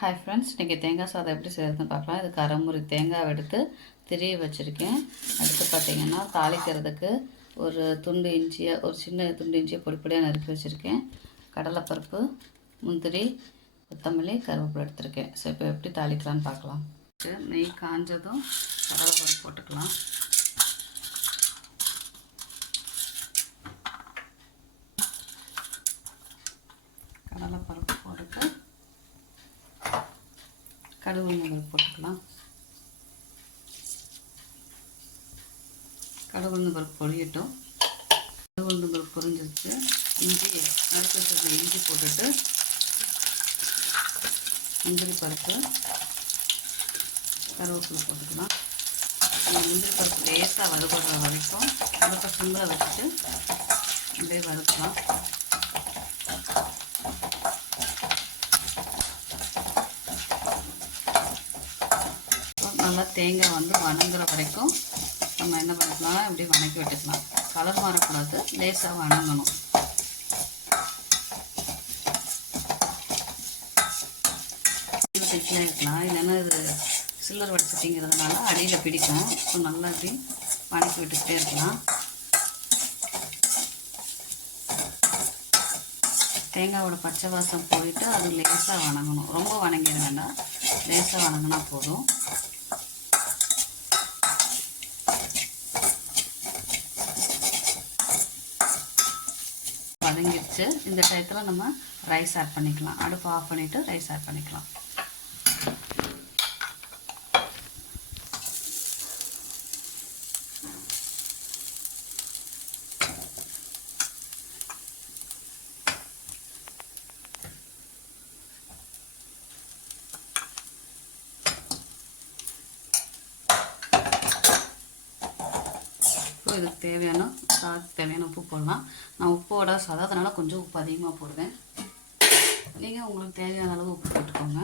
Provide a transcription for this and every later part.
Hi friends, இன்றைக்கி தேங்காய் சாதம் எப்படி செய்கிறதுன்னு பார்க்கலாம். இதுக்கு அரைமுറി தேங்காய் எடுத்து திரிய வச்சுருக்கேன். அடுத்து பார்த்திங்கன்னா தாளிக்கிறதுக்கு ஒரு துண்டு இஞ்சியை, ஒரு சின்ன துண்டு இஞ்சியை பொடி பொடியாக நறுக்கி வச்சுருக்கேன். கடலைப்பருப்பு, முந்திரி, கொத்தமல்லி, கருவேப்பிலை எடுத்துருக்கேன். ஸோ இப்போ எப்படி தாளிக்கலான்னு பார்க்கலாம். நெய் காஞ்சதும் கடலைப்பருப்பு போட்டுக்கலாம். கடலைப்பருப்பு போட்டுட்டு கடுகு உளுந்தம்பருப்பு போட்டுக்கலாம். கடுகு உளுந்தம்பருப்பு பொரியட்டும். கடுகு உளுந்தம்பருப்பு பொரிஞ்சிருச்சு. இஞ்சி நறுக்க வச்சிருக்க இஞ்சி போட்டுட்டு முந்திரி பருப்பு, கருவேப்பிலை போட்டுக்கலாம். முந்திரி பருப்பு லேசாக வறுபடுற வரைக்கும் அடுப்பை சிம்மில் வச்சுட்டு அப்படியே வறுக்கலாம். நல்லா தேங்காய் வணங்குற வரைக்கும் நம்ம என்ன பண்ணிக்கலாம், இப்படி வணக்கி விட்டுக்கலாம். கலர் மாறக்கூடாது, லேசாக வணங்கணும். இருக்கலாம், இல்லைன்னா இது சில்லர் வடிச்சிட்டிங்கிறதுனால அடியில் பிடிக்கும். ஸோ நல்லா இப்படி வணக்கி விட்டுக்கிட்டே இருக்கலாம். தேங்காயோட பச்சை வாசம் போயிட்டு அது லேசாக வணங்கணும். ரொம்ப வணங்கிட வேண்டாம், லேசாக வணங்கினா போதும். வதங்கிடுச்சு. இந்த டயத்தில் நம்ம ரைஸ் ஆட் பண்ணிக்கலாம். அடுப்பு ஆஃப் பண்ணிவிட்டு ரைஸ் ஆட் பண்ணிக்கலாம். இதுக்கு தேவையான உப்பு போடலாம். நான் உப்போட சாதத்தினால கொஞ்சம் உப்பு அதிகமாக போடுவேன். நீங்கள் உங்களுக்கு தேவையான அளவு உப்பு போட்டுக்கோங்க.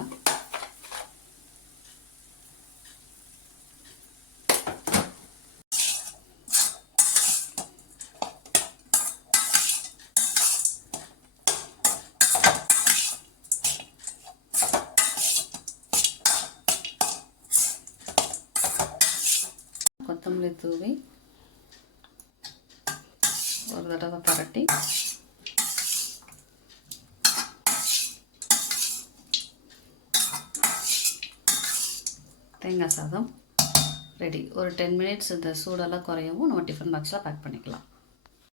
கொத்தமல்லி தூவி ஒரு தடவை பரட்டி தேங்காய் சாதம் ரெடி. ஒரு 10 மினிட்ஸ் இந்த சூடெல்லாம் குறையவும் நம்ம டிஃபன் பாக்ஸில் பேக் பண்ணிக்கலாம்.